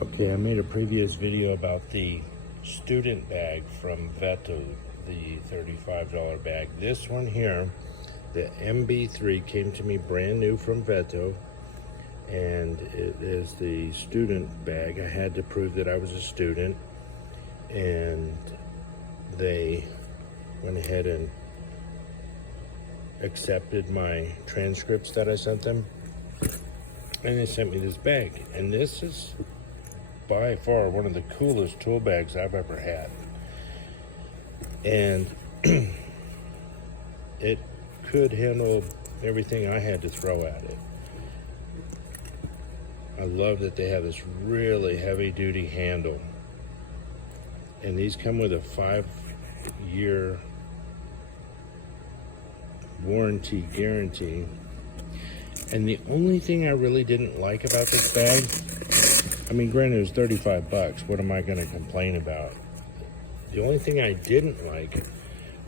Okay, I made a previous video about the student bag from Veto, the $35 bag. This one here, the MB3, came to me brand new from Veto, and it is the student bag. I had to prove that I was a student, and they went ahead and accepted my transcripts that I sent them, and they sent me this bag. And this is by far one of the coolest tool bags I've ever had. And it could handle everything I had to throw at it. I love that they have this really heavy duty handle. And these come with a 5-year warranty guarantee. And the only thing I really didn't like about this bag, I mean, granted it was 35 bucks, what am I gonna complain about? The only thing I didn't like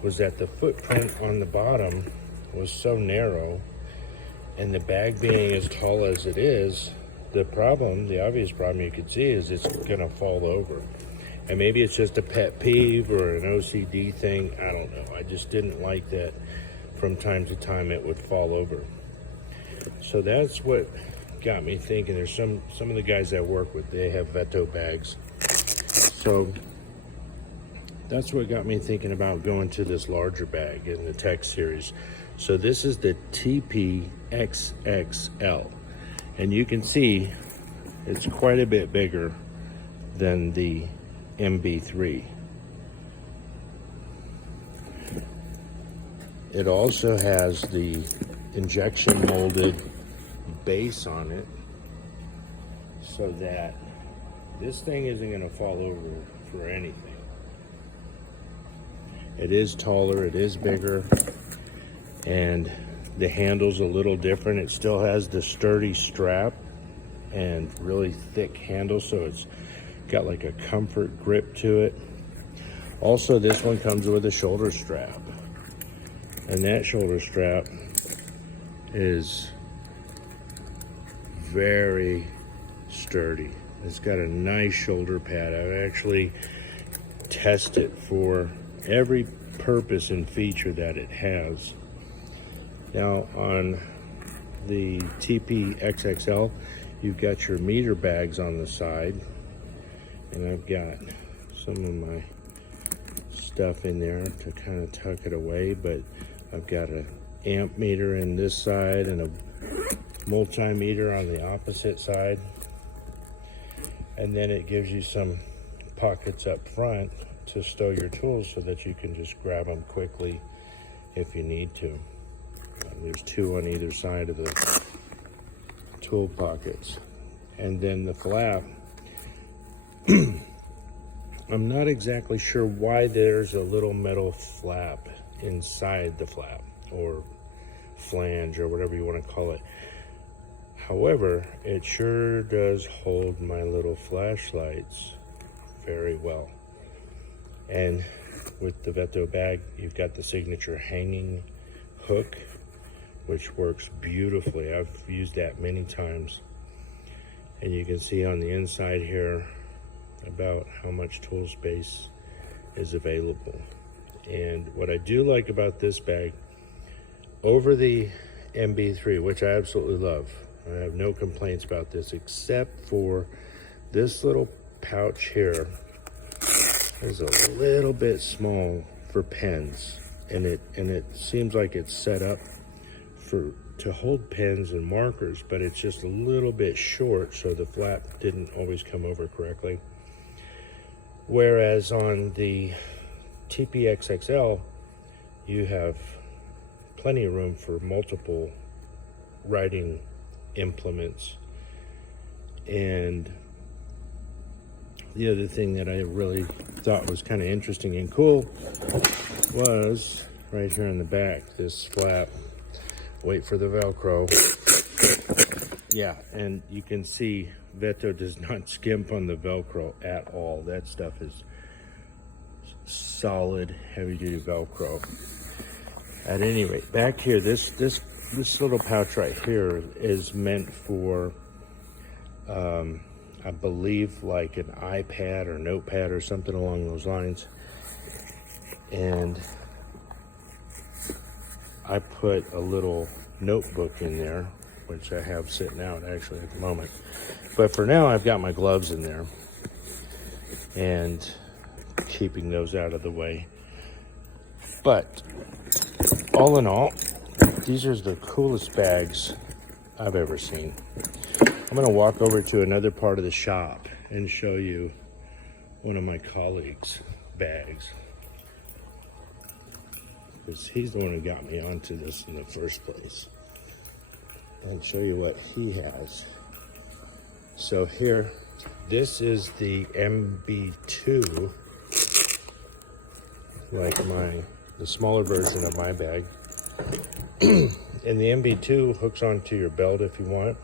was that the footprint on the bottom was so narrow, and the bag being as tall as it is, the obvious problem you could see is it's gonna fall over. And maybe it's just a pet peeve or an OCD thing, I don't know. I just didn't like that from time to time it would fall over. So that's what got me thinking. There's some of the guys I work with, they have Veto bags. So that's what got me thinking about going to this larger bag in the Tech series. So this is the TP-XXL. And you can see it's quite a bit bigger than the MB3. It also has the injection molded base on it, so that this thing isn't going to fall over for anything. It is taller, it is bigger, and the handle's a little different. It still has the sturdy strap and really thick handle, so it's got like a comfort grip to it. Also, this one comes with a shoulder strap, and that shoulder strap is very sturdy. It's got a nice shoulder pad. I've actually tested for every purpose and feature that it has. Now on the TP-XXL, you've got your meter bags on the side, and I've got some of my stuff in there to kind of tuck it away, but I've got an amp meter in this side and a multimeter on the opposite side, and then it gives you some pockets up front to stow your tools so that you can just grab them quickly if you need to. There's 2 on either side of the tool pockets. And then the flap, I'm not exactly sure why there's a little metal flap inside the flap, or flange, or whatever you want to call it. However, it sure does hold my little flashlights very well. And with the Veto bag, you've got the signature hanging hook, which works beautifully. I've used that many times. And you can see on the inside here about how much tool space is available. And what I do like about this bag, over the MB3, which I absolutely love, I have no complaints about this, except for this little pouch here is a little bit small for pens, and it seems like it's set up to hold pens and markers, but it's just a little bit short, so the flap didn't always come over correctly. Whereas on the TP-XXL, you have plenty of room for multiple writing implements. And the other thing that I really thought was kind of interesting and cool was right here in the back, this flap. Wait for the Velcro. Yeah, and you can see Veto does not skimp on the Velcro at all. That stuff is solid, heavy-duty Velcro. At any rate, back here, this little pouch right here is meant for I believe like an iPad or notepad or something along those lines. And I put a little notebook in there, which I have sitting out actually at the moment. But for now, I've got my gloves in there and keeping those out of the way. But all in all, these are the coolest bags I've ever seen. I'm gonna walk over to another part of the shop and show you one of my colleagues' bags, because he's the one who got me onto this in the first place, and show you what he has. So here, this is the MB2, like the smaller version of my bag. And the MB2 hooks onto your belt if you want,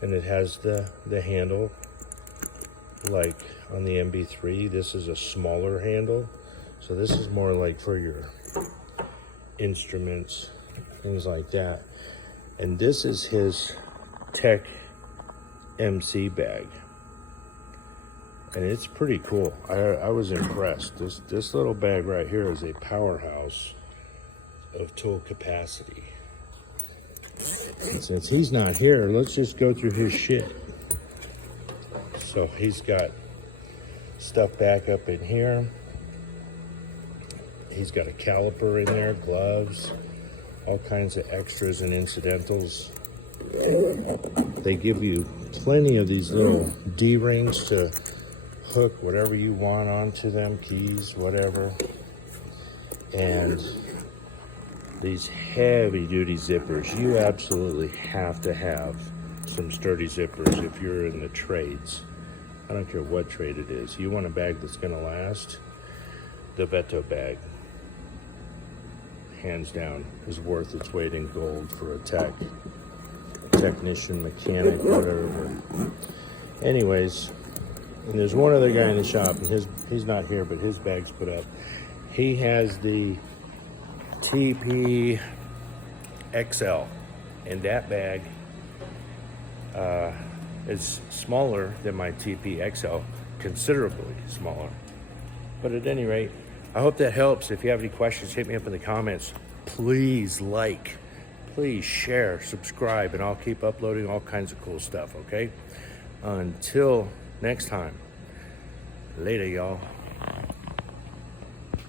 and it has the handle like on the MB3. This is a smaller handle, so this is more like for your instruments, things like that. And this is his Tech MC bag, and it's pretty cool. I was impressed. This little bag right here is a powerhouse of tool capacity. And since he's not here, let's just go through his shit. So he's got stuff back up in here. He's got a caliper in there, gloves, all kinds of extras and incidentals. They give you plenty of these little D-rings to hook whatever you want onto them, keys, whatever. And these heavy duty zippers. You absolutely have to have some sturdy zippers if you're in the trades. I don't care what trade it is. You want a bag that's gonna last, the Veto bag, hands down, is worth its weight in gold for a technician, mechanic, whatever. Anyways, and there's one other guy in the shop, and he's not here, but his bag's put up. He has the TP-XXL, and that bag is smaller than my TP-XL, considerably smaller. But at any rate, I hope that helps. If you have any questions, hit me up in the comments. Please like, please share, subscribe, and I'll keep uploading all kinds of cool stuff, okay? Until next time, later, y'all.